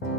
Hello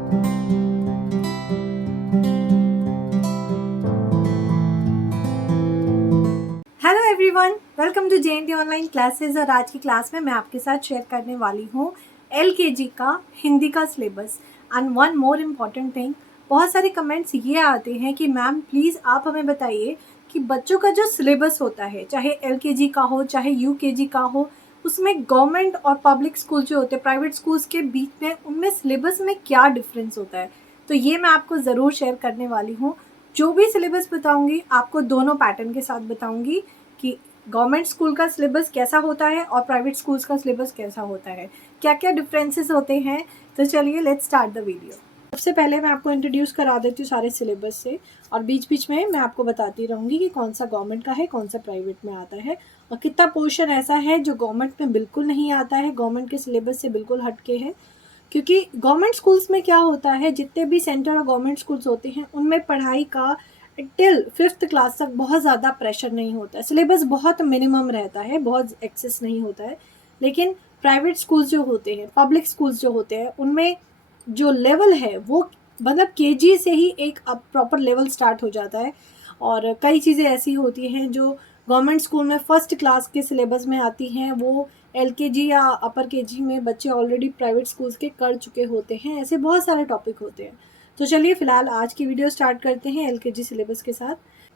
everyone, welcome to JNT online classes. और आज की क्लास में मैं आपके साथ शेयर करने वाली हूँ LKG का हिंदी का syllabus. And one more important thing, बहुत सारे कमेंट्स ये आते हैं कि मैम प्लीज़ आप हमें बताइए कि बच्चों का जो सिलेबस होता है, चाहे LKG का हो चाहे UKG का हो, उसमें गवर्नमेंट और पब्लिक स्कूल जो होते हैं, प्राइवेट स्कूल्स के बीच में उनमें सिलेबस में क्या डिफरेंस होता है। तो ये मैं आपको ज़रूर शेयर करने वाली हूँ। जो भी सिलेबस बताऊंगी आपको दोनों पैटर्न के साथ बताऊंगी कि गवर्नमेंट स्कूल का सिलेबस कैसा होता है और प्राइवेट स्कूल्स का सिलेबस कैसा होता है, क्या क्या डिफरेंसेस होते हैं। तो चलिए लेट्स स्टार्ट द वीडियो। सबसे पहले मैं आपको इंट्रोड्यूस करा देती हूँ सारे सिलेबस से, और बीच बीच में मैं आपको बताती रहूँगी कि कौन सा गवर्नमेंट का है, कौन सा प्राइवेट में आता है, और कितना पोर्शन ऐसा है जो गवर्नमेंट में बिल्कुल नहीं आता है, गवर्नमेंट के सिलेबस से बिल्कुल हटके है। क्योंकि गवर्नमेंट स्कूल्स में क्या होता है, जितने भी सेंटर और गवर्नमेंट स्कूल्स होते हैं उनमें पढ़ाई का टिल 5th क्लास तक बहुत ज़्यादा प्रेशर नहीं होता है, सिलेबस बहुत मिनिमम रहता है, बहुत एक्सेस नहीं होता है। लेकिन प्राइवेट स्कूल्स जो होते हैं, पब्लिक स्कूल्स जो होते हैं, उनमें जो लेवल है वो मतलब KG से ही एक अब प्रॉपर लेवल स्टार्ट हो जाता है। और कई चीज़ें ऐसी होती हैं जो गवर्नमेंट स्कूल में 1st क्लास के सिलेबस में आती हैं, वो LKG या अपर KG में बच्चे ऑलरेडी प्राइवेट स्कूल्स के कर चुके होते हैं। ऐसे बहुत सारे टॉपिक होते हैं। तो चलिए फ़िलहाल आज की वीडियो स्टार्ट करते हैं LKG सिलेबस के साथ।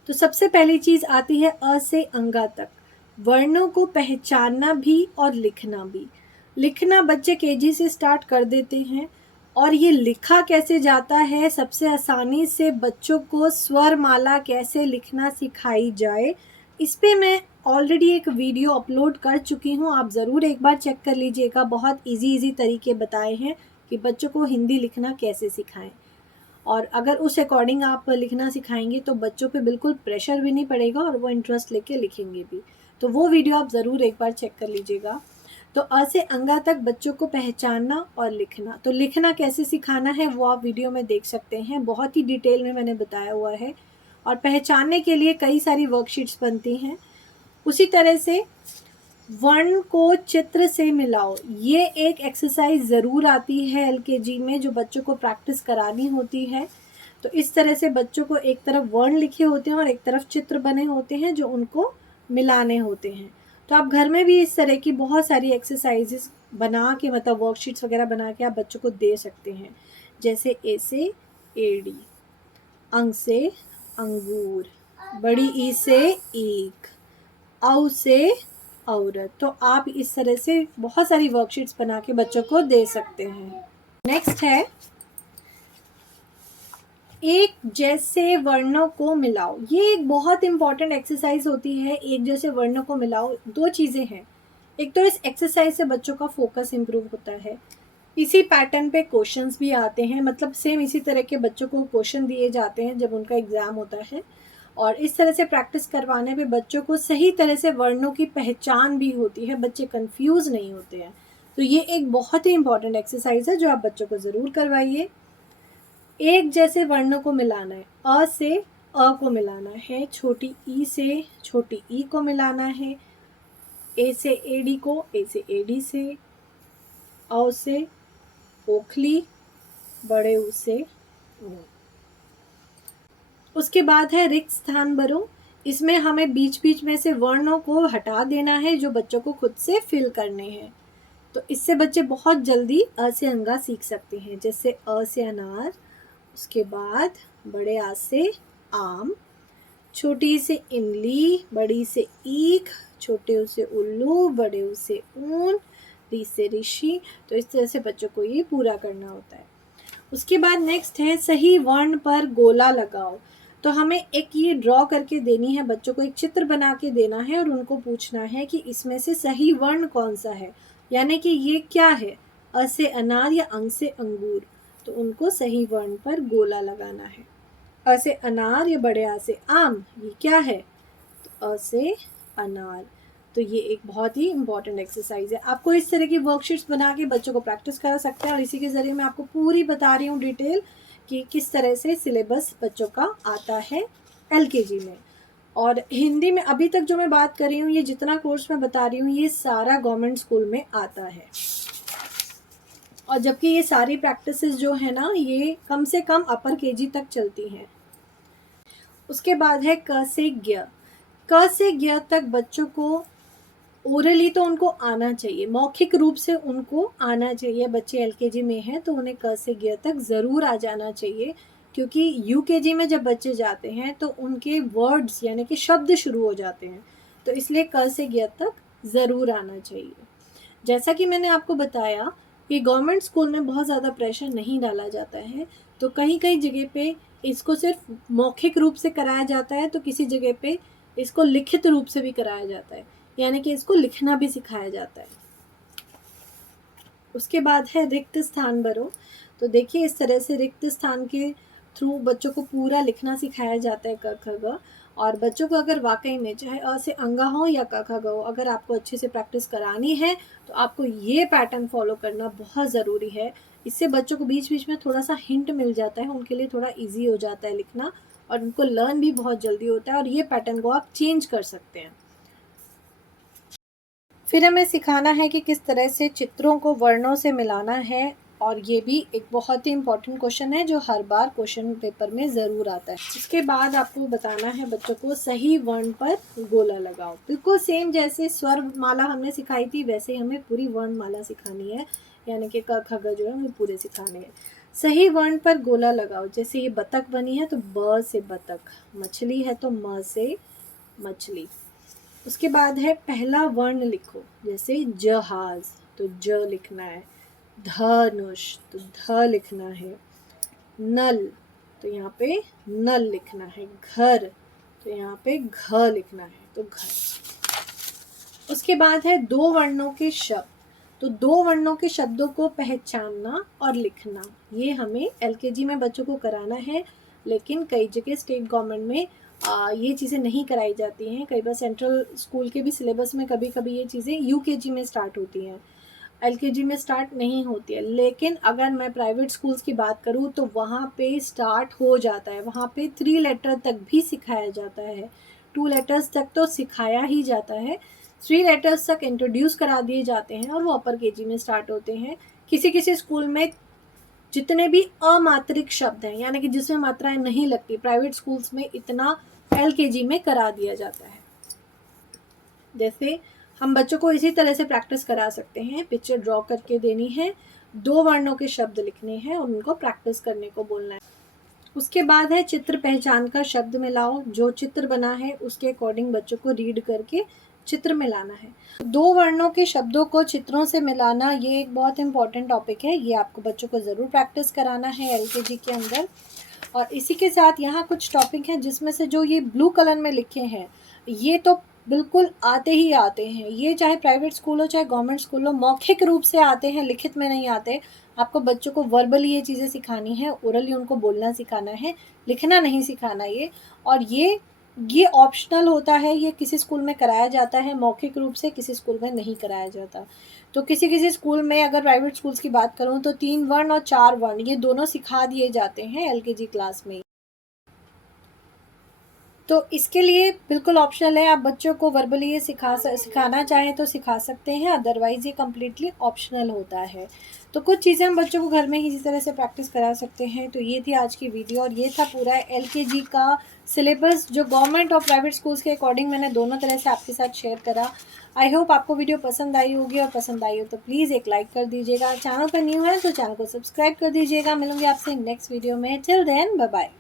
तो सबसे पहली चीज़ आती है अ से अंगा तक, वर्णों को पहचानना भी और लिखना भी। लिखना बच्चे KG से स्टार्ट कर देते हैं, और ये लिखा कैसे जाता है, सबसे आसानी से बच्चों को स्वर माला कैसे लिखना सिखाई जाए, इस पे मैं ऑलरेडी एक वीडियो अपलोड कर चुकी हूँ, आप ज़रूर एक बार चेक कर लीजिएगा। बहुत इजी तरीके बताए हैं कि बच्चों को हिंदी लिखना कैसे सिखाएं, और अगर उस अकॉर्डिंग आप लिखना सिखाएंगे तो बच्चों पे बिल्कुल प्रेशर भी नहीं पड़ेगा और वो इंटरेस्ट लेके लिखेंगे भी। तो वो वीडियो आप ज़रूर एक बार चेक कर लीजिएगा। तो अ से अंगा तक बच्चों को पहचानना और लिखना, तो लिखना कैसे सिखाना है वो आप वीडियो में देख सकते हैं, बहुत ही डिटेल में मैंने बताया हुआ है। और पहचानने के लिए कई सारी वर्कशीट्स बनती हैं। उसी तरह से वर्ण को चित्र से मिलाओ, ये एक एक्सरसाइज ज़रूर आती है LKG में जो बच्चों को प्रैक्टिस करानी होती है। तो इस तरह से बच्चों को एक तरफ वर्ण लिखे होते हैं और एक तरफ चित्र बने होते हैं जो उनको मिलाने होते हैं। तो आप घर में भी इस तरह की बहुत सारी एक्सरसाइजेस बना के, मतलब वर्कशीट्स वगैरह बना के आप बच्चों को दे सकते हैं। जैसे ए से एड़ी, अंग से अंगूर, बड़ी ई से ईख, औ से औरत। तो आप इस तरह से बहुत सारी वर्कशीट्स बना के बच्चों को दे सकते हैं। नेक्स्ट है एक जैसे वर्णों को मिलाओ, ये एक बहुत इंपॉर्टेंट एक्सरसाइज होती है। एक जैसे वर्णों को मिलाओ, दो चीज़ें हैं। एक तो इस एक्सरसाइज से बच्चों का फोकस इम्प्रूव होता है, इसी पैटर्न पे क्वेश्चंस भी आते हैं, मतलब सेम इसी तरह के बच्चों को क्वेश्चन दिए जाते हैं जब उनका एग्ज़ाम होता है। और इस तरह से प्रैक्टिस करवाने पे बच्चों को सही तरह से वर्णों की पहचान भी होती है, बच्चे कंफ्यूज नहीं होते हैं। तो ये एक बहुत ही इंपॉर्टेंट एक्सरसाइज है जो आप बच्चों को ज़रूर करवाइए। एक जैसे वर्णों को मिलाना है, अ से अ को मिलाना है, छोटी ई से छोटी ई को मिलाना है, ए से एडी को ए से एडी से, औ से ओखली, बड़े ऊ से ऊ। उसके बाद है रिक्त स्थान भरो, इसमें हमें बीच बीच में से वर्णों को हटा देना है जो बच्चों को खुद से फिल करने हैं। तो इससे बच्चे बहुत जल्दी अ से अंगा सीख सकते हैं। जैसे अ से अनार, उसके बाद बड़े आ से आम, छोटी से इमली, बड़ी से ईख, छोटे ऊ से उल्लू, बड़े ऊ से ऊन, री से ऋषि। तो इस तरह से बच्चों को ये पूरा करना होता है। उसके बाद नेक्स्ट है सही वर्ण पर गोला लगाओ। तो हमें एक ये ड्रॉ करके देनी है, बच्चों को एक चित्र बना के देना है और उनको पूछना है कि इसमें से सही वर्ण कौन सा है, यानी कि ये क्या है, अ से अनार या अंग से अंगूर। तो उनको सही वर्ण पर गोला लगाना है। अ से अनार या बड़े आ से आम, ये क्या है, तो अ से अनार। तो ये एक बहुत ही इंपॉर्टेंट एक्सरसाइज है। आपको इस तरह की वर्कशीट्स बना के बच्चों को प्रैक्टिस करा सकते हैं, और इसी के ज़रिए मैं आपको पूरी बता रही हूँ डिटेल कि किस तरह से सिलेबस बच्चों का आता है LKG में। और हिंदी में अभी तक जो मैं बात कर रही हूँ, ये जितना कोर्स मैं बता रही हूँ, ये सारा गवर्नमेंट स्कूल में आता है। और जबकि ये सारी प्रैक्टिसेस जो है ना, ये कम से कम अपर केजी तक चलती हैं। उसके बाद है क से ज्ञ। क से ज्ञ तक बच्चों को ओरली तो उनको आना चाहिए, मौखिक रूप से उनको आना चाहिए। बच्चे एलकेजी में हैं तो उन्हें क से ज्ञ तक ज़रूर आ जाना चाहिए, क्योंकि यूकेजी में जब बच्चे जाते हैं तो उनके वर्ड्स यानी कि शब्द शुरू हो जाते हैं, तो इसलिए क से ज्ञ तक ज़रूर आना चाहिए। जैसा कि मैंने आपको बताया कि गवर्नमेंट स्कूल में बहुत ज़्यादा प्रेशर नहीं डाला जाता है, तो कहीं कहीं जगह पे इसको सिर्फ मौखिक रूप से कराया जाता है, तो किसी जगह पे इसको लिखित रूप से भी कराया जाता है, यानी कि इसको लिखना भी सिखाया जाता है। उसके बाद है रिक्त स्थान भरो। तो देखिए इस तरह से रिक्त स्थान के थ्रू बच्चों को पूरा लिखना सिखाया जाता है क ख ग। और बच्चों को अगर वाकई में चाहे अ से अंगा हो या क ख ग हो, अगर आपको अच्छे से प्रैक्टिस करानी है तो आपको ये पैटर्न फॉलो करना बहुत ज़रूरी है। इससे बच्चों को बीच बीच में थोड़ा सा हिंट मिल जाता है, उनके लिए थोड़ा ईजी हो जाता है लिखना, और उनको लर्न भी बहुत जल्दी होता है, और ये पैटर्न को आप चेंज कर सकते हैं। फिर हमें सिखाना है कि किस तरह से चित्रों को वर्णों से मिलाना है, और ये भी एक बहुत ही इम्पॉर्टेंट क्वेश्चन है जो हर बार क्वेश्चन पेपर में ज़रूर आता है। इसके बाद आपको बताना है बच्चों को सही वर्ण पर गोला लगाओ। बिल्कुल सेम जैसे स्वर माला हमने सिखाई थी, वैसे ही हमें पूरी वर्ण माला सिखानी है, यानी कि क ख ग जो है हमें पूरे सिखाने हैं। सही वर्ण पर गोला लगाओ। जैसे ये बतख बनी है तो ब से बतख, मछली है तो म से मछली। उसके बाद है पहला वर्ण लिखो। जैसे जहाज तो ज लिखना है, धनुष तो ध लिखना है, नल तो यहाँ पे नल लिखना है, घर तो यहाँ पे घ लिखना है, तो घर। उसके बाद है दो वर्णों के शब्द। तो दो वर्णों के शब्दों को पहचानना और लिखना, ये हमें एलकेजी में बच्चों को कराना है, लेकिन कई जगह स्टेट गवर्नमेंट में ये चीज़ें नहीं कराई जाती हैं। कई बार सेंट्रल स्कूल के भी सिलेबस में कभी कभी ये चीज़ें यूकेजी में स्टार्ट होती हैं, एलकेजी में स्टार्ट नहीं होती है। लेकिन अगर मैं प्राइवेट स्कूल्स की बात करूँ तो वहाँ पे स्टार्ट हो जाता है, वहाँ पे 3 लेटर तक भी सिखाया जाता है, 2 लेटर्स तक तो सिखाया ही जाता है, 3 लेटर्स तक इंट्रोड्यूस करा दिए जाते हैं, और वो अपर केजी में स्टार्ट होते हैं। किसी किसी स्कूल में जितने भी अमात्रिक शब्द हैं, यानी कि जिसमें मात्राएं नहीं लगती, प्राइवेट स्कूल्स में इतना एलकेजी में करा दिया जाता है। जैसे हम बच्चों को इसी तरह से प्रैक्टिस करा सकते हैं। पिक्चर ड्रॉ करके देनी है, दो वर्णों के शब्द लिखने हैं और उनको प्रैक्टिस करने को बोलना है। उसके बाद है चित्र पहचान का शब्द मिलाओ। जो चित्र बना है उसके अकॉर्डिंग बच्चों को रीड करके चित्र मिलाना है। दो वर्णों के शब्दों को चित्रों से मिलाना, ये एक बहुत इंपॉर्टेंट टॉपिक है, ये आपको बच्चों को ज़रूर प्रैक्टिस कराना है एलकेजी के अंदर। और इसी के साथ यहाँ कुछ टॉपिक हैं जिसमें से जो ये ब्लू कलर में लिखे हैं, ये तो बिल्कुल आते ही आते हैं। ये चाहे प्राइवेट स्कूल हो चाहे गवर्नमेंट स्कूल हो, मौखिक रूप से आते हैं, लिखित में नहीं आते। आपको बच्चों को वर्बली ये चीज़ें सिखानी है, ओरली उनको बोलना सिखाना है, लिखना नहीं सिखाना ये। और ये ऑप्शनल होता है, ये किसी स्कूल में कराया जाता है मौखिक रूप से, किसी स्कूल में नहीं कराया जाता। तो किसी किसी स्कूल में, अगर प्राइवेट स्कूल्स की बात करूँ तो 3 वर्ण और 4 वर्ण ये दोनों सिखा दिए जाते हैं एलकेजी क्लास में। तो इसके लिए बिल्कुल ऑप्शनल है, आप बच्चों को वर्बली ये सिखाना चाहें तो सिखा सकते हैं, अदरवाइज़ ये कम्प्लीटली ऑप्शनल होता है। तो कुछ चीज़ें हम बच्चों को घर में ही इसी तरह से प्रैक्टिस करा सकते हैं। तो ये थी आज की वीडियो, और ये था पूरा एलकेजी का सिलेबस जो गवर्नमेंट और प्राइवेट स्कूल्स के अकॉर्डिंग मैंने दोनों तरह से आपके साथ शेयर करा। आई होप आपको वीडियो पसंद आई होगी, और पसंद आई हो तो प्लीज़ एक लाइक कर दीजिएगा। चैनल पर न्यू है तो चैनल को सब्सक्राइब कर दीजिएगा। मिलूंगी आपसे नेक्स्ट वीडियो में। Till then bye bye.